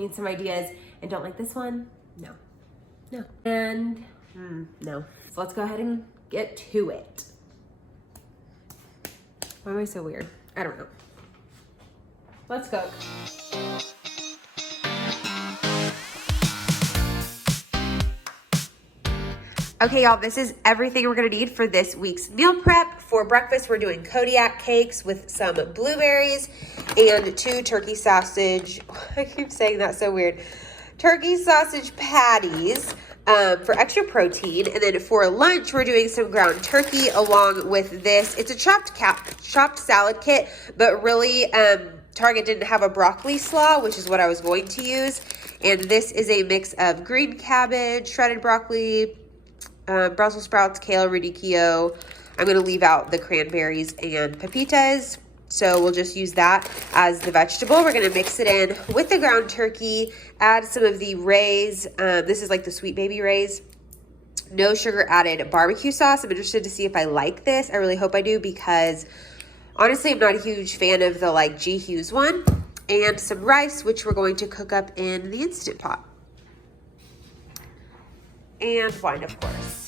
Need some ideas and don't like this one? No. No. And no. So let's go ahead and get to it. Why am I so weird? I don't know. Let's cook. Okay, y'all, this is everything we're gonna need for this week's meal prep. For breakfast, we're doing Kodiak cakes with some blueberries and 2 turkey sausage, I keep saying that so weird, turkey sausage patties for extra protein. And then for lunch, we're doing some ground turkey along with this. It's a chopped salad kit, but really Target didn't have a broccoli slaw, which is what I was going to use. And this is a mix of green cabbage, shredded broccoli, Brussels sprouts, kale, radicchio. I'm going to leave out the cranberries and pepitas. So we'll just use that as the vegetable. We're going to mix it in with the ground turkey, add some of the Ray's. This is like the Sweet Baby Ray's. No sugar added barbecue sauce. I'm interested to see if I like this. I really hope I do because honestly, I'm not a huge fan of the like G. Hughes one. And some rice, which we're going to cook up in the Instant Pot. And wine, of course.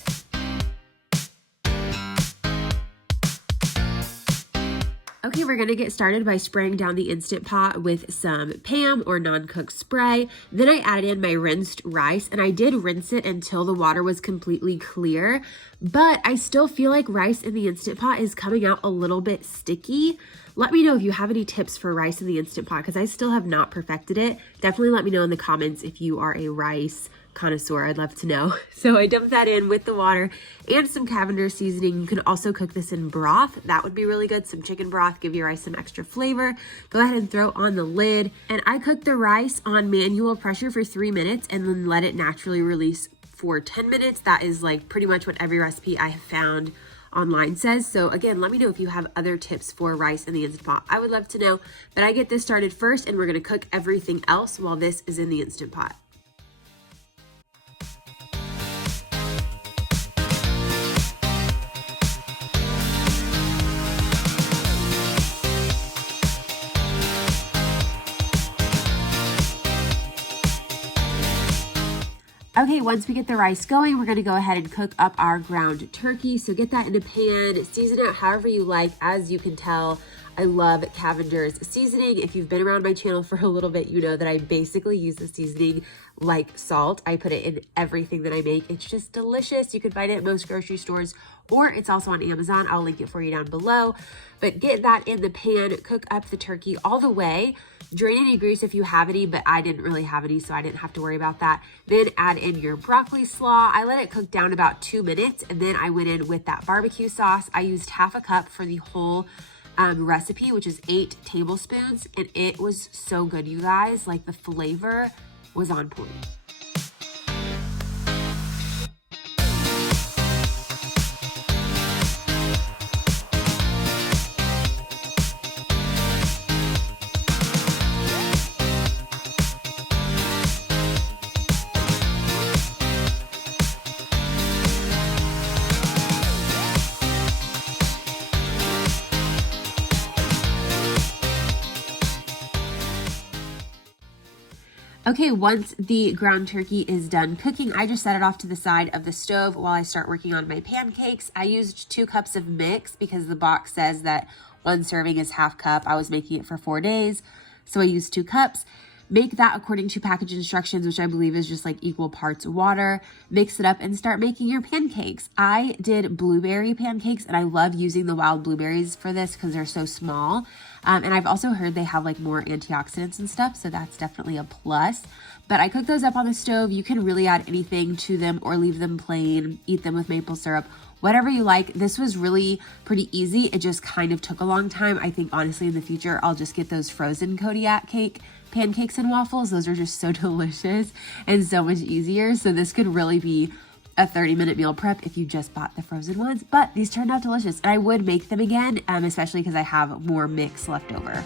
Okay, we're gonna get started by spraying down the Instant Pot with some Pam or non-cooked spray. Then I added in my rinsed rice, and I did rinse it until the water was completely clear, but I still feel like rice in the Instant Pot is coming out a little bit sticky. Let me know if you have any tips for rice in the Instant Pot because I still have not perfected it. Definitely let me know in the comments if you are a rice connoisseur. I'd love to know. So I dumped that in with the water and some Cavender seasoning. You can also cook this in broth. That would be really good. Some chicken broth, give your rice some extra flavor. Go ahead and throw on the lid. And I cooked the rice on manual pressure for 3 minutes and then let it naturally release for 10 minutes. That is like pretty much what every recipe I have found online says. So again, let me know if you have other tips for rice in the Instant Pot. I would love to know, but I get this started first and we're going to cook everything else while this is in the Instant Pot. Okay, once we get the rice going, we're gonna go ahead and cook up our ground turkey. So get that in a pan, season it however you like. As you can tell, I love Cavender's seasoning. If you've been around my channel for a little bit, you know that I basically use the seasoning like salt. I put it in everything that I make. It's just delicious. You can find it at most grocery stores, or it's also on Amazon. I'll link it for you down below. But get that in the pan, cook up the turkey all the way. Drain any grease if you have any, but I didn't really have any, so I didn't have to worry about that. Then add in your broccoli slaw. I let it cook down about 2 minutes, and then I went in with that barbecue sauce. I used half a cup for the whole recipe, which is 8 tablespoons, and it was so good, you guys. Like, the flavor was on point. Okay, once the ground turkey is done cooking, I just set it off to the side of the stove while I start working on my pancakes. I used 2 cups of mix because the box says that 1 serving is half cup. I was making it for 4 days, so I used 2 cups. Make that according to package instructions, which I believe is just like equal parts water. Mix it up and start making your pancakes. I did blueberry pancakes, and I love using the wild blueberries for this because they're so small. And I've also heard they have like more antioxidants and stuff, so that's definitely a plus. But I cook those up on the stove. You can really add anything to them or leave them plain, eat them with maple syrup, whatever you like. This was really pretty easy. It just kind of took a long time. I think honestly in the future, I'll just get those frozen Kodiak pancakes and waffles. Those are just so delicious and so much easier. So this could really be a 30-minute meal prep if you just bought the frozen ones, but these turned out delicious and I would make them again, especially because I have more mix left over.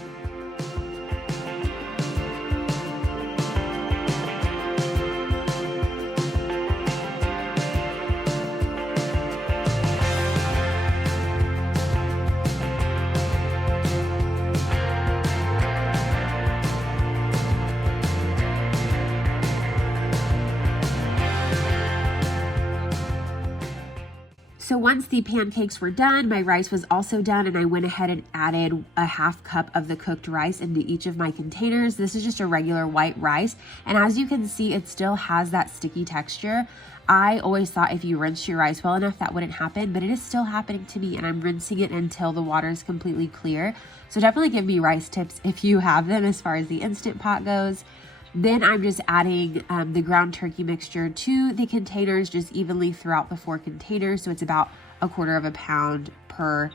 So once the pancakes were done, my rice was also done, and I went ahead and added a half cup of the cooked rice into each of my containers. This is just a regular white rice, and as you can see, it still has that sticky texture. I always thought if you rinse your rice well enough, that wouldn't happen, but it is still happening to me, and I'm rinsing it until the water is completely clear. So definitely give me rice tips if you have them as far as the Instant Pot goes. Then I'm just adding the ground turkey mixture to the containers just evenly throughout the 4 containers. So it's about 1/4 pound per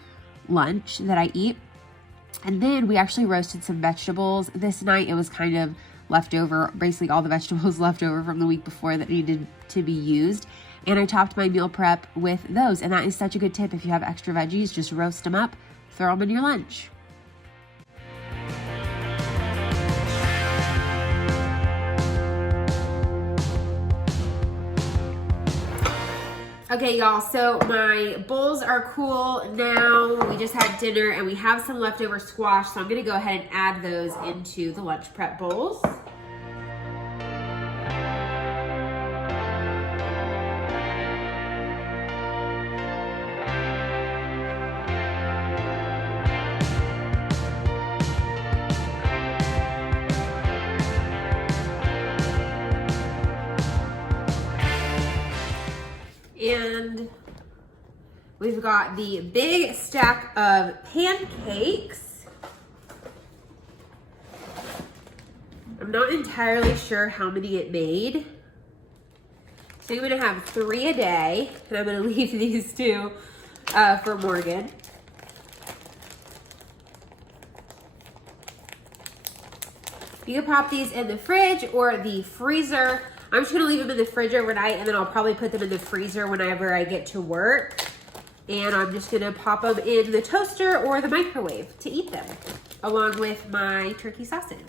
lunch that I eat. And then we actually roasted some vegetables this night. It was kind of leftover, basically all the vegetables left over from the week before that needed to be used. And I topped my meal prep with those. And that is such a good tip. If you have extra veggies, just roast them up, throw them in your lunch. Okay, y'all, so my bowls are cool now. We just had dinner and we have some leftover squash, so I'm gonna go ahead and add those into the lunch prep bowls. And we've got the big stack of pancakes. I'm not entirely sure how many it made. So I'm gonna have 3 a day, and I'm gonna leave these 2 for Morgan. You can pop these in the fridge or the freezer. I'm just gonna leave them in the fridge overnight, and then I'll probably put them in the freezer whenever I get to work. And I'm just gonna pop them in the toaster or the microwave to eat them, along with my turkey sausage.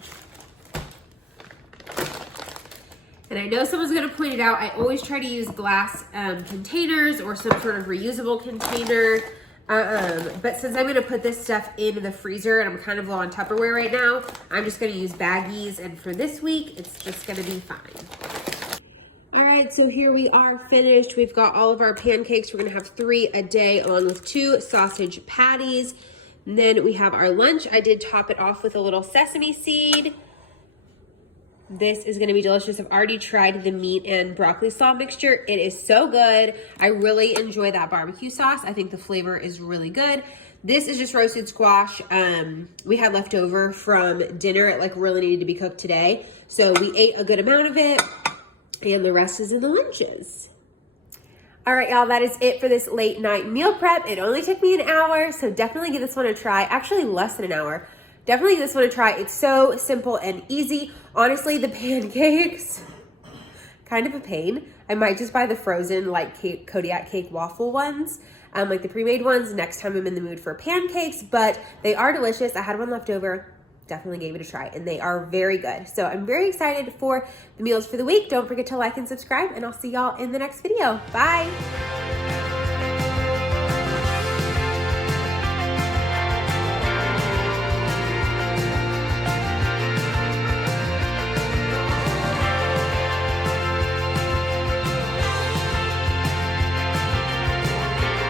And I know someone's gonna point it out, I always try to use glass containers or some sort of reusable container. But since I'm gonna put this stuff in the freezer and I'm kind of low on Tupperware right now, I'm just gonna use baggies, and for this week, it's just gonna be fine. All right, so here we are finished. We've got all of our pancakes. We're gonna have 3 a day along with 2 sausage patties. And then we have our lunch. I did top it off with a little sesame seed. This is gonna be delicious. I've already tried the meat and broccoli slaw mixture. It is so good. I really enjoy that barbecue sauce. I think the flavor is really good. This is just roasted squash. We had leftover from dinner. It like really needed to be cooked today. So we ate a good amount of it, and the rest is in the lunches. All right, y'all, that is it for this late night meal prep. It only took me an hour, so definitely give this one a try. Actually, less than an hour. Definitely give this one a try. It's so simple and easy. Honestly, the pancakes, kind of a pain. I might just buy the frozen like Kodiak cake waffle ones, like the pre-made ones, next time I'm in the mood for pancakes, but they are delicious. I had one left over. Definitely gave it a try, and they are very good. So I'm very excited for the meals for the week. Don't forget to like and subscribe, and I'll see y'all in the next video. Bye.